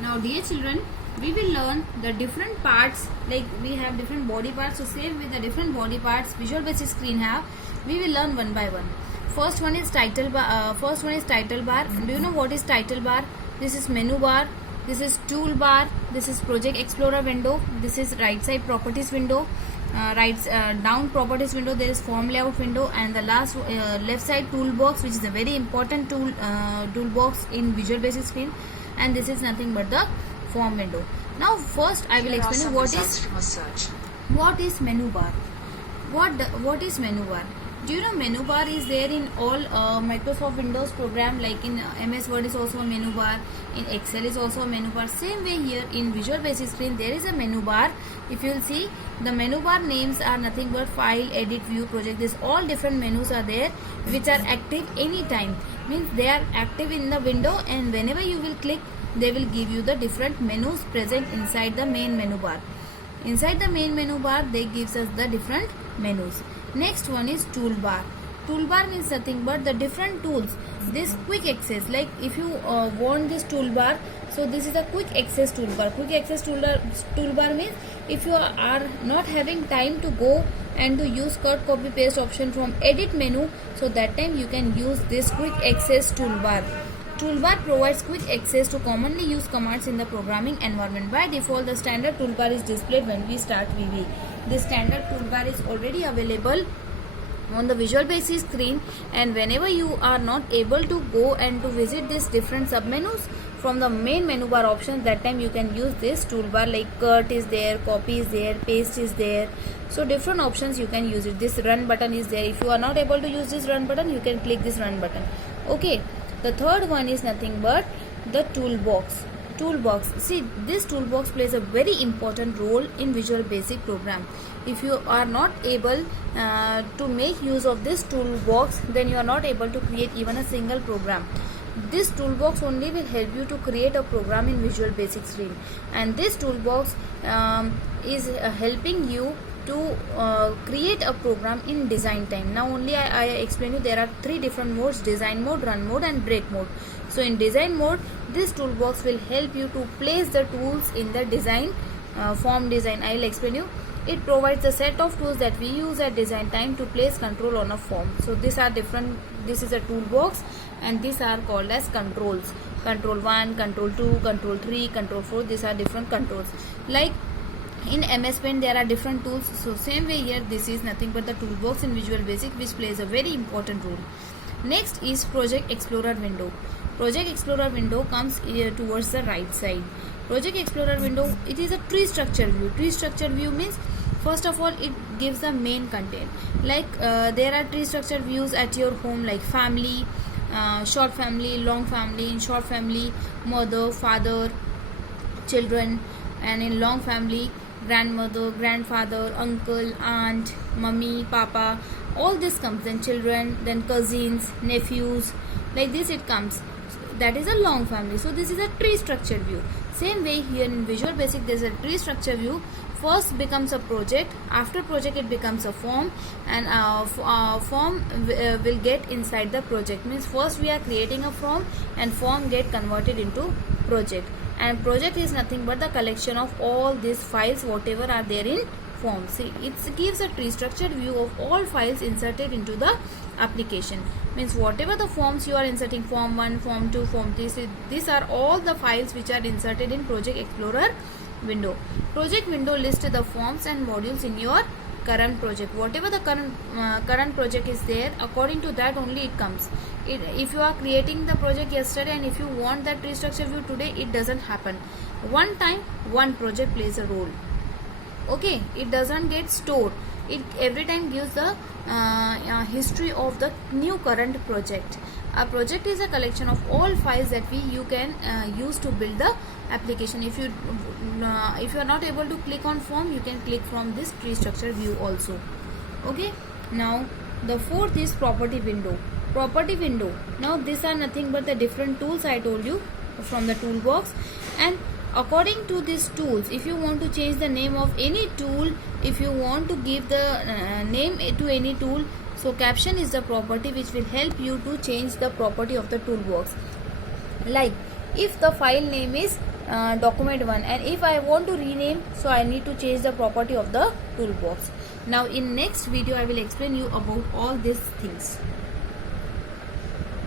Now dear children, we will learn the different parts, like we have different body parts. So same with the different body parts Visual Basic screen have, we will learn one by one. First one is title bar. Do you know what is title bar? This is menu bar. This is toolbar. This is Project Explorer window. This is right side properties window. Down properties window there is form layout window, and the last left side toolbox, which is a very important toolbox in Visual Basic screen, and this is nothing but the form window. Now first I will explain you what is menu bar. What is menu bar? Do you know menu bar is there in all Microsoft Windows program, like in MS Word is also a menu bar, in Excel is also a menu bar. Same way here in Visual Basic screen there is a menu bar. If you will see, the menu bar names are nothing but file, edit, view, project. This all different menus are there which are active anytime. Means they are active in the window, and whenever you will click, they will give you the different menus present inside the main menu bar. Inside the main menu bar, they gives us the different menus. Next one is toolbar. Toolbar means nothing but the different tools. This quick access, like if you want this toolbar, so this is a quick access toolbar. Quick access toolbar means if you are not having time to go and to use cut, copy, paste option from edit menu, so that time you can use this quick access toolbar. Toolbar provides quick access to commonly used commands in the programming environment. By default, the standard toolbar is displayed when we start VB. This standard toolbar is already available on the Visual Basic screen, and whenever you are not able to go and to visit these different submenus from the main menu bar options, that time you can use this toolbar, like cut is there, copy is there, paste is there. So different options you can use it. This run button is there. If you are not able to use this run button, you can click this run button. Okay. The third one is nothing but the toolbox. See, this toolbox plays a very important role in Visual Basic program. If you are not able to make use of this toolbox, then you are not able to create even a single program. This toolbox only will help you to create a program in Visual Basic screen, and this toolbox is helping you to create a program in design time. Now only I explain you, there are three different modes: design mode, run mode, and break mode. So in design mode, this toolbox will help you to place the tools in the design form design. I will explain you. It provides a set of tools that we use at design time to place control on a form. So these are different. This is a toolbox, and these are called as controls. Control 1, control 2, control 3, control 4. These are different controls. Like in MS Paint there are different tools. So same way here, this is nothing but the toolbox in Visual Basic, which plays a very important role. Next is Project Explorer window. Project Explorer window comes here towards the right side. Project Explorer window, it is a tree structure view. Tree structure view means, first of all, it gives the main content. Like there are tree structure views at your home, like family, short family, long family. In short family, mother, father, children, and in long family, grandmother, grandfather, uncle, aunt, mummy, papa. All this comes. Then children, then cousins, nephews. Like this it comes. That is a long family. So this is a tree structure view. Same way here in Visual Basic there is a tree structure view. First becomes a project. After project it becomes a form, and form will get inside the project. Means first we are creating a form, and form get converted into project. And project is nothing but the collection of all these files whatever are there in form. See, it gives a tree structure view of all files inserted into the application. Means whatever the forms you are inserting, form 1, form 2, form 3, these are all the files which are inserted in Project Explorer window. Project window lists the forms and modules in your current project. Whatever the current project is there, according to that only it comes. If you are creating the project yesterday and if you want that tree structure view today, it doesn't happen. One time one project plays a role. Okay, it doesn't get stored. It every time gives the history of the new current project. A project is a collection of all files that you can use to build the application. If you are not able to click on form, you can click from this tree structure view also. Okay. Now the fourth is property window. Property window. Now these are nothing but the different tools I told you from the toolbox, and according to these tools, if you want to change the name of any tool, if you want to give the name to any tool, so caption is the property which will help you to change the property of the toolbox. Like if the file name is document1, and if I want to rename, so I need to change the property of the toolbox. Now in next video I will explain you about all these things.